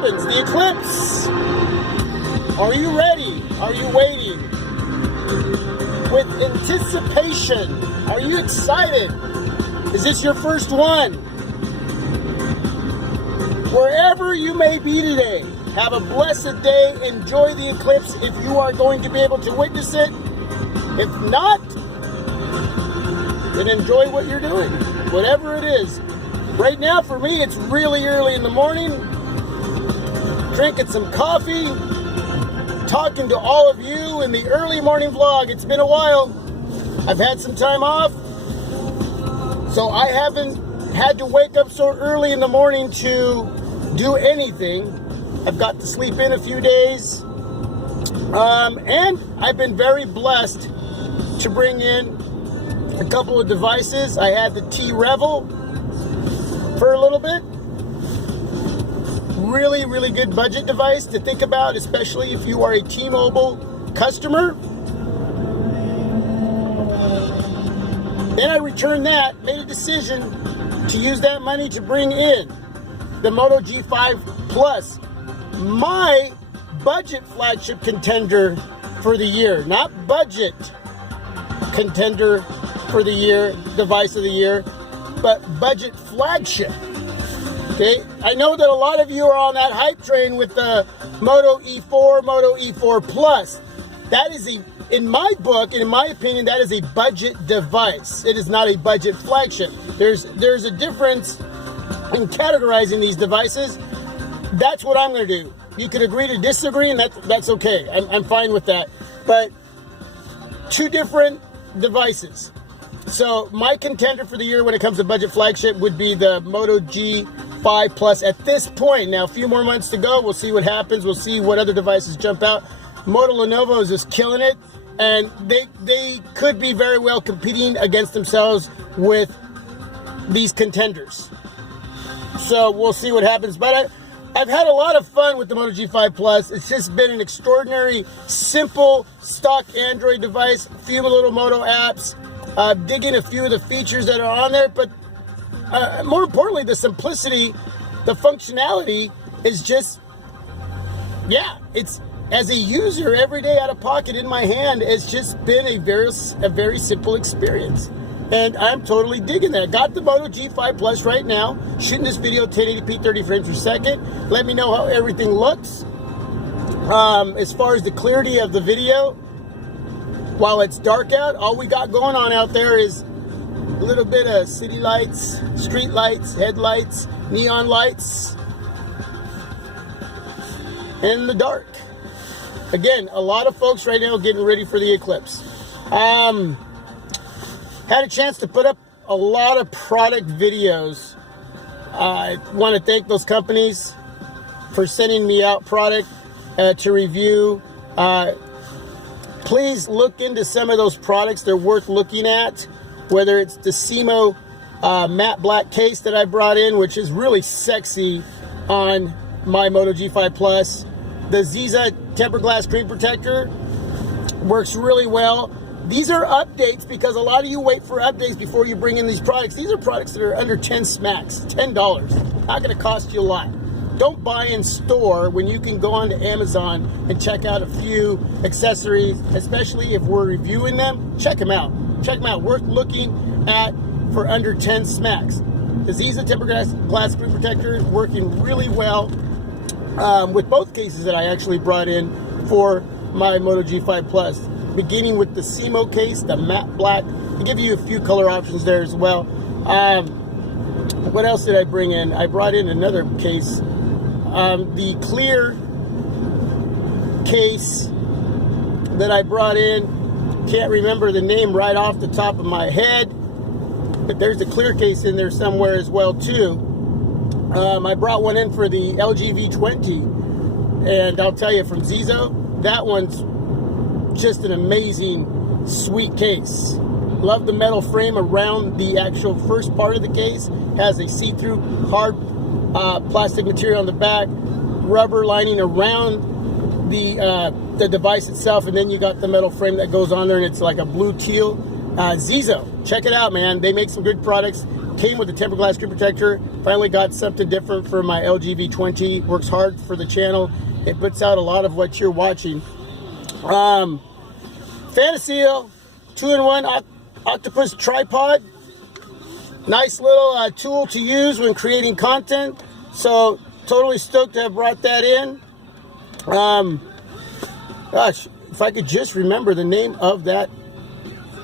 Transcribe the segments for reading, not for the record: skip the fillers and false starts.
happens, the eclipse. Are you ready? Are you waiting? With anticipation. Are you excited? Is this your first one? Wherever you may be today, have a blessed day. Enjoy the eclipse if you are going to be able to witness it. If not, then enjoy what you're doing, whatever it is. Right now, for me, it's really early in the morning, drinking some coffee, talking to all of you in the early morning vlog. It's been a while. I've had some time off, so I haven't had to wake up so early in the morning to do anything. I've got to sleep in a few days, and I've been very blessed to bring in a couple of devices. I had the T-Revel for a little bit. Really, really good budget device to think about, especially if you are a T-Mobile customer. Then I returned that, made a decision to use that money to bring in the Moto G5 Plus, my budget flagship contender for the year. Not budget contender for the year, device of the year, but budget flagship. Okay, I know that a lot of you are on that hype train with the Moto E4, Moto E4 Plus. That is in my book, in my opinion, that is a budget device. It is not a budget flagship. There's a difference in categorizing these devices. That's what I'm going to do. You could agree to disagree, and that's okay. I'm fine with that. But two different devices. So my contender for the year when it comes to budget flagship would be the Moto G5 Plus at this point. Now, a few more months to go. We'll see what happens. We'll see what other devices jump out. Moto Lenovo is just killing it, and they could be very well competing against themselves with these contenders. So we'll see what happens. But I've had a lot of fun with the Moto G5 Plus. It's just been an extraordinary, simple, stock Android device. A few little Moto apps. Digging a few of the features that are on there. But more importantly, the simplicity, the functionality is just, yeah, it's, as a user, every day out of pocket in my hand, it's just been a very simple experience. And I'm totally digging that. Got the Moto G5 Plus right now. Shooting this video 1080p 30 frames per second. Let me know how everything looks. As far as the clarity of the video, while it's dark out, all we got going on out there is a little bit of city lights, street lights, headlights, neon lights, in the dark. Again, a lot of folks right now getting ready for the eclipse. Had a chance to put up a lot of product videos. I want to thank those companies for sending me out product to review. Please look into some of those products. They're worth looking at. Whether it's the Simo matte black case that I brought in, which is really sexy on my Moto G5 Plus. The Ziza tempered glass screen protector works really well. These are updates because a lot of you wait for updates before you bring in these products. These are products that are under 10 smacks, $10. Not going to cost you a lot. Don't buy in store when you can go onto Amazon and check out a few accessories, especially if we're reviewing them. Check them out. Check them out. Worth looking at for under 10 smacks. The Ziza tempered glass screen protector is working really well with both cases that I actually brought in for my Moto G5 Plus. Beginning with the Simo case, the matte black. They give you a few color options there as well. What else did I bring in? I brought in another case. The clear case that I brought in, can't remember the name right off the top of my head, but there's a clear case in there somewhere as well too. I brought one in for the LG V20, and I'll tell you, from Zizo, that one's just an amazing, sweet case. Love the metal frame around the actual first part of the case. Has a see-through hard plastic material on the back, rubber lining around the device itself, and then you got the metal frame that goes on there, and it's like a blue teal. Zizo, check it out, man. They make some good products. came with a tempered glass screen protector. Finally got something different for my LG V20. Works hard for the channel. It puts out a lot of what you're watching. Fanaseal 2-in-1 octopus tripod. Nice little tool to use when creating content. So totally stoked to have brought that in. Gosh, if I could just remember the name of that.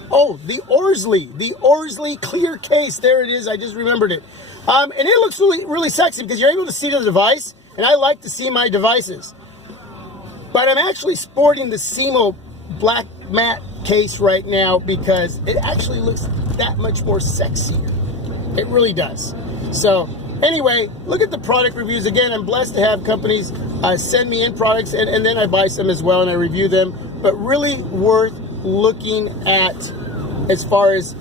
Oh, the Orsley clear case. There it is. I just remembered it. And it looks really sexy because you're able to see the device, and I like to see my devices. But I'm actually sporting the SEMO black matte case right now because it actually looks that much more sexier. It really does. So anyway, look at the product reviews. Again, I'm blessed to have companies send me in products, and then I buy some as well and I review them. But really worth looking at as far as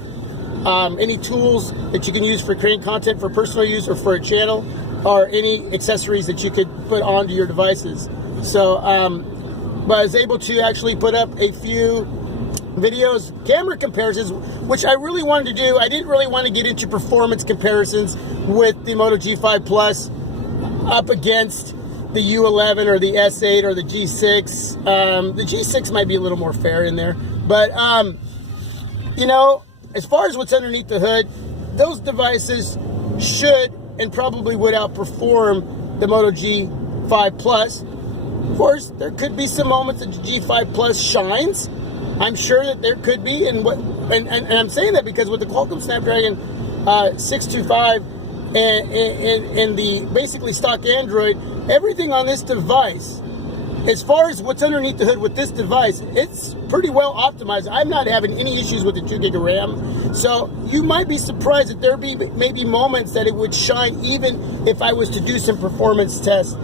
any tools that you can use for creating content for personal use or for a channel, or any accessories that you could put onto your devices. So but I was able to actually put up a few videos, camera comparisons, which I really wanted to do. I didn't really want to get into performance comparisons with the Moto G5 Plus up against the U11 or the S8 or the G6. The G6 might be a little more fair in there, but you know, as far as what's underneath the hood, those devices should and probably would outperform the Moto G5 Plus. Of course, there could be some moments that the G5 Plus shines. I'm sure that there could be, and I'm saying that because with the Qualcomm Snapdragon 625 and the basically stock Android, everything on this device, as far as what's underneath the hood with this device, it's pretty well optimized. I'm not having any issues with the 2 gig of RAM. So you might be surprised that there be maybe moments that it would shine even if I was to do some performance tests,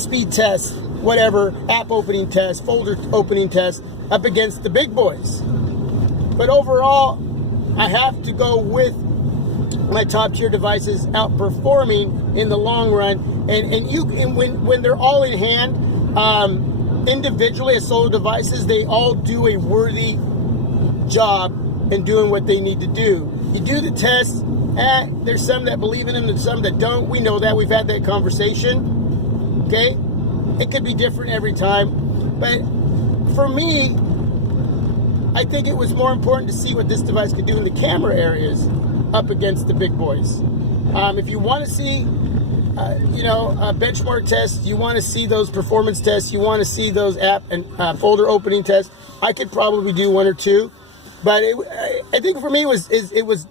speed tests, whatever, app opening tests, folder opening tests, up against the big boys. But overall, I have to go with my top tier devices outperforming in the long run. And when they're all in hand, individually as solo devices, they all do a worthy job in doing what they need to do. You do the tests, there's some that believe in them and some that don't. We know that. We've had that conversation. Okay? It could be different every time. But for me, I think it was more important to see what this device could do in the camera areas up against the big boys. If you want to see benchmark tests, you want to see those performance tests, you want to see those app and folder opening tests, I could probably do one or two. But I think for me it was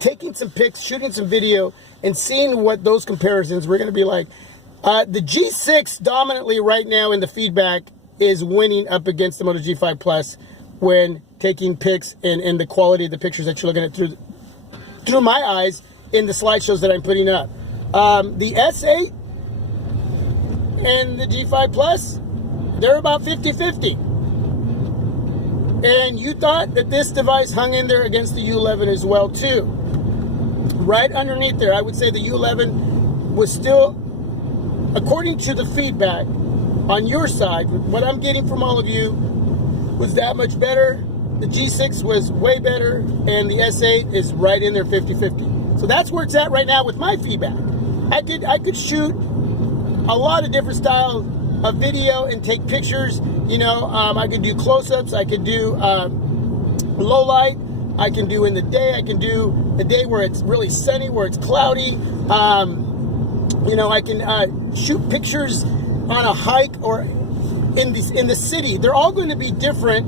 taking some pics, shooting some video, and seeing what those comparisons were going to be like. The G6 dominantly right now in the feedback is winning up against the Moto G5 Plus when taking pics and the quality of the pictures that you're looking at through my eyes in the slideshows that I'm putting up. The S8 and the G5 Plus, they're about 50-50. And you thought that this device hung in there against the U11 as well too. Right underneath there, I would say the U11 was still, according to the feedback on your side, what I'm getting from all of you, was that much better. The G6 was way better, and the S8 is right in there 50-50. So that's where it's at right now with my feedback. I could shoot a lot of different styles of video and take pictures. I could do close-ups, I could do low light, I can do in the day, I can do the day where it's really sunny, where it's cloudy. I can shoot pictures on a hike or in the city. They're all going to be different,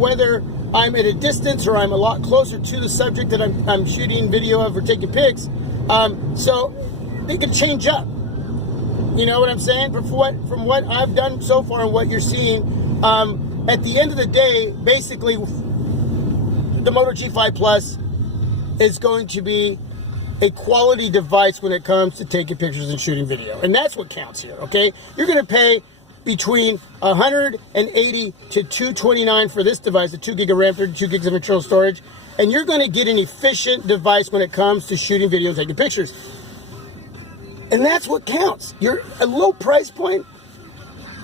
whether I'm at a distance or I'm a lot closer to the subject that I'm shooting video of or taking pics. So they can change up. You know what I'm saying? But from what I've done so far and what you're seeing, at the end of the day, basically, the Moto G5 Plus is going to be a quality device when it comes to taking pictures and shooting video. And that's what counts here, okay? You're going to pay between $180 to $229 for this device, a 2 gig of RAM, 32 gigs of internal storage, and you're going to get an efficient device when it comes to shooting video and taking pictures. And that's what counts. You're a low price point,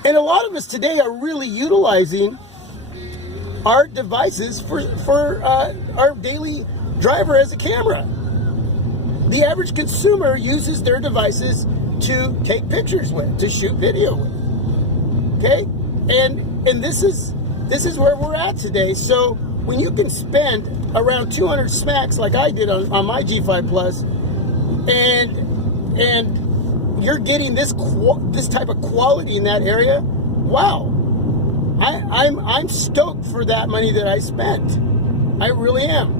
and a lot of us today are really utilizing our devices for our daily driver as a camera. the average consumer uses their devices to take pictures with, to shoot video with. Okay? And this is where we're at today. So when you can spend around 200 smacks like I did on my G5 Plus, and you're getting this type of quality in that area, wow. I'm stoked for that money that I spent. I really am.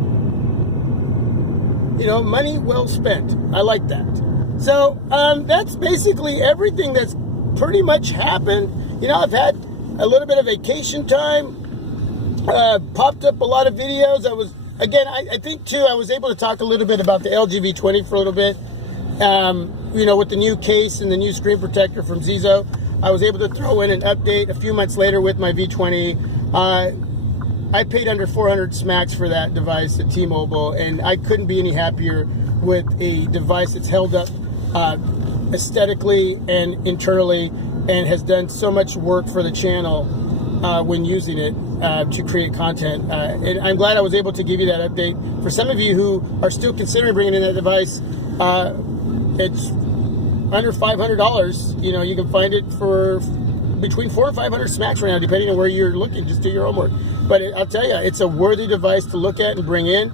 You know, money well spent. I like that. So that's basically everything that's pretty much happened. You know, I've had a little bit of vacation time. Popped up a lot of videos. I think too, I was able to talk a little bit about the LG V20 for a little bit. You know, with the new case and the new screen protector from Zizo, I was able to throw in an update a few months later with my V20. I paid under 400 smacks for that device at T-Mobile, and I couldn't be any happier with a device that's held up aesthetically and internally, and has done so much work for the channel when using it to create content. And I'm glad I was able to give you that update. For some of you who are still considering bringing in that device, it's under $500. You know, you can find it for between 400 and 500 smacks right now, depending on where you're looking. Just do your homework. But I'll tell you, it's a worthy device to look at and bring in,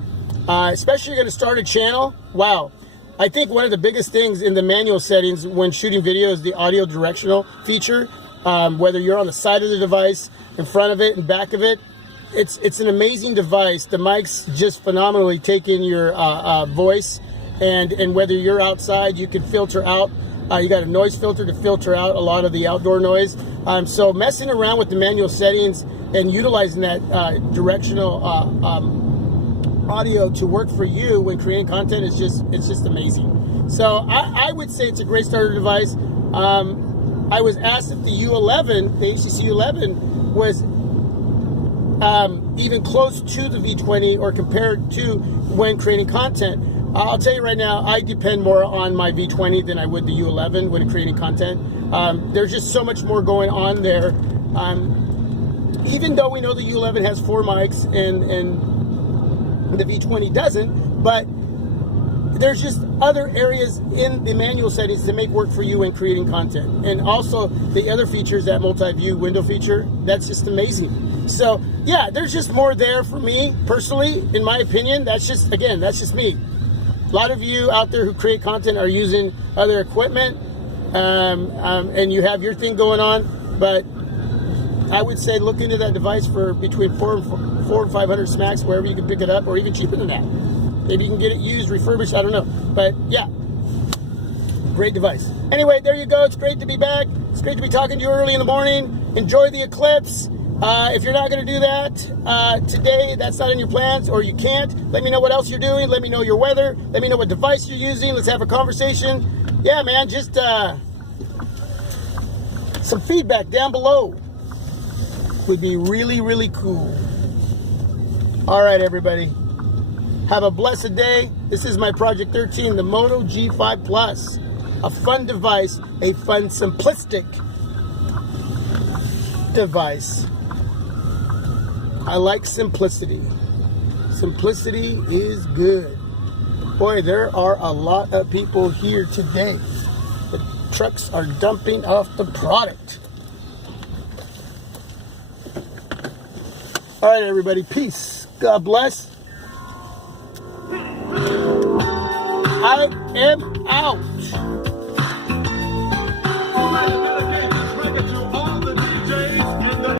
especially if you're going to start a channel. Wow. I think one of the biggest things in the manual settings when shooting video is the audio directional feature. Whether you're on the side of the device, in front of it, and back of it, it's an amazing device. The mics just phenomenally take in your voice, and whether you're outside, you can filter out. You got a noise filter to filter out a lot of the outdoor noise. So messing around with the manual settings and utilizing that directional audio to work for you when creating content is just amazing. So I would say it's a great starter device. I was asked if the U11, the HTC U11, was even close to the V20 or compared to when creating content. I'll tell you right now, I depend more on my V20 than I would the U11 when creating content. There's just so much more going on there. Even though we know the U11 has 4 mics and the V20 doesn't, but there's just other areas in the manual settings to make work for you when creating content. And also the other features, that multi-view window feature, that's just amazing. So yeah, there's just more there for me personally, in my opinion. That's just me. A lot of you out there who create content are using other equipment, and you have your thing going on, but I would say look into that device for between 400 and 500 smacks, wherever you can pick it up, or even cheaper than that. Maybe you can get it used, refurbished, I don't know. But yeah, great device. Anyway, there you go. It's great to be back. It's great to be talking to you early in the morning. Enjoy the eclipse. If you're not going to do that today, that's not in your plans, or you can't, let me know what else you're doing. Let me know your weather. Let me know what device you're using. Let's have a conversation. Yeah, man, just some feedback down below would be really, really cool. All right, everybody. Have a blessed day. This is my Project 13, the Moto G5 Plus. A fun device, a fun, simplistic device. I like simplicity. Simplicity is good. Boy, there are a lot of people here today. The trucks are dumping off the product. All right, everybody. Peace. God bless. I am out.